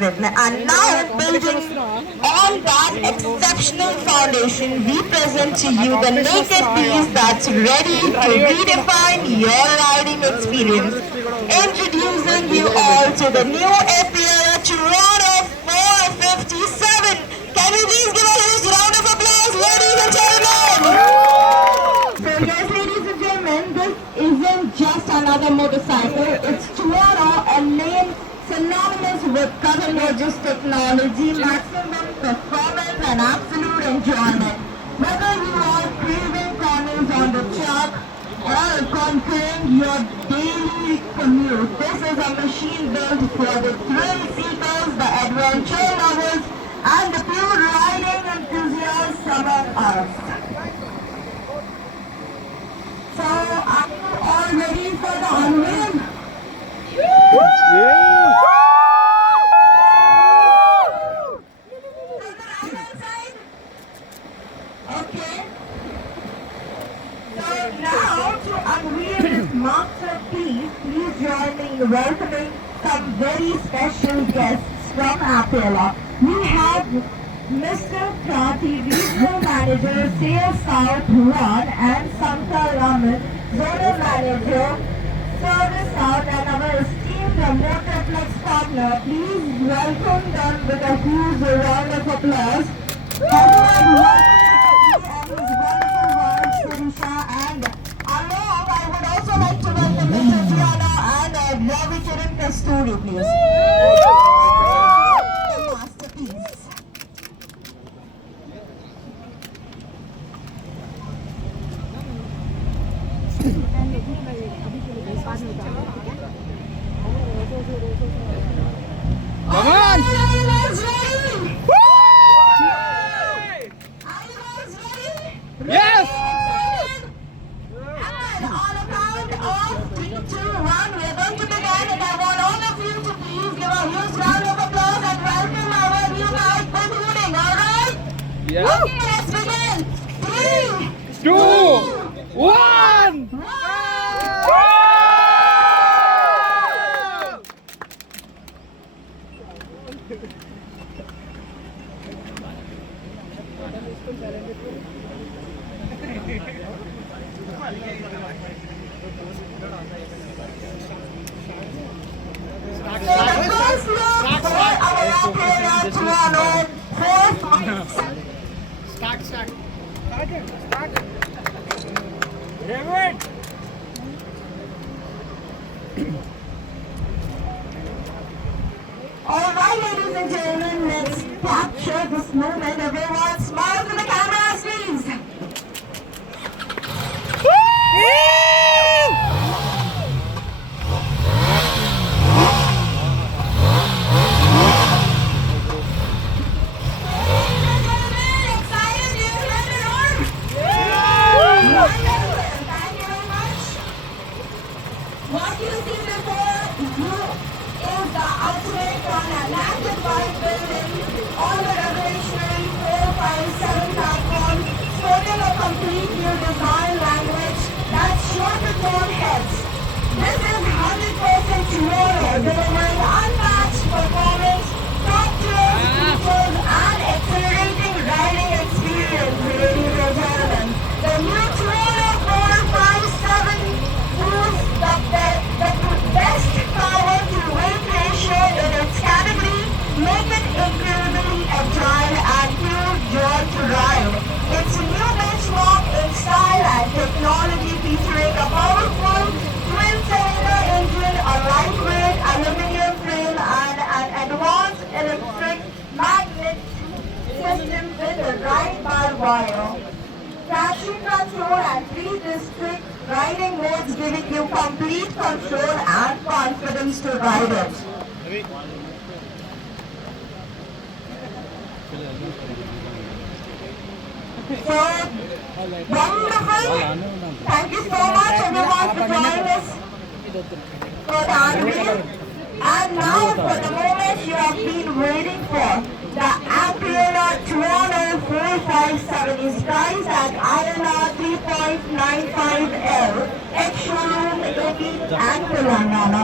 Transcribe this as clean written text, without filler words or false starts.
2007. And now, building on that exceptional foundation, we present to you the naked piece that's ready to redefine your riding experience. Introducing you all to the new Aprilia Tuono 457. Can you please give a huge round of applause, ladies and gentlemen? So yes, ladies and gentlemen, this isn't just another motorcycle. It's Tuono, a name synonymous with cutting-edge technology, maximum performance, and absolute enjoyment. Whether you are craving corners on the track or conquering your daily commute, this is a machine built for the thrill seekers, the adventure lovers, and the pure riding enthusiasts among us. So, are you all ready for the unveil? Yeah. Okay. So now to unveil this masterpiece, please join me in welcoming some very special guests from Aprilia. We have Mr. Prati, Regional Manager, Sales South 1, and Samta Raman, Zonal Manager, Service South, and our esteemed Motorplex partner. Please welcome them with a huge round of applause. Everyone, welcome to his wonderful wife, Sirisha, and along, I would also like to welcome Mr. Gianna and Ravi Kiran Kasturi, please. The masterpiece. Come on! Are you guys ready? Woo! Are you guys ready? Yes! Excited? And on a count of 3, 2, 1, we're going to begin, and I want all of you to please give a huge round of applause and welcome our new guide for tuning, alright? Yeah. Okay, let's begin. 3, 2, 1! 1. So the first look for our Aprilia Tuono 457. Start. David! Alright, ladies and gentlemen, let's capture this moment. Everyone, smile to the cameras, please. Excited? You hear the roar? Wonderful. Thank you very much. What you see before you is the ultimate on a land-wide building on the revolutionary 457 platform, sporting a complete new design language that's sure to turn heads. This is 100% Tuono, delivering unmatched performance, top-tier features, and exhilarating riding experience, ladies and gentlemen. The new Tuono 457 proves the best power-to-weight ratio in its category, make it incredibly agile and pure joy to ride. It's a new benchmark in style and technology, featuring a powerful twin-cylinder engine, a lightweight aluminum frame, and an advanced electric magnet system with a ride-by-wire traction control and 3 district riding modes, giving you complete control and confidence to ride it. So, wonderful. Thank you so much everyone for joining us for the unveil. And now for the moment you have been waiting for. The Aprilia Tuono 457 is priced at INR 3.95L, ex-showroom 80 and Telangana.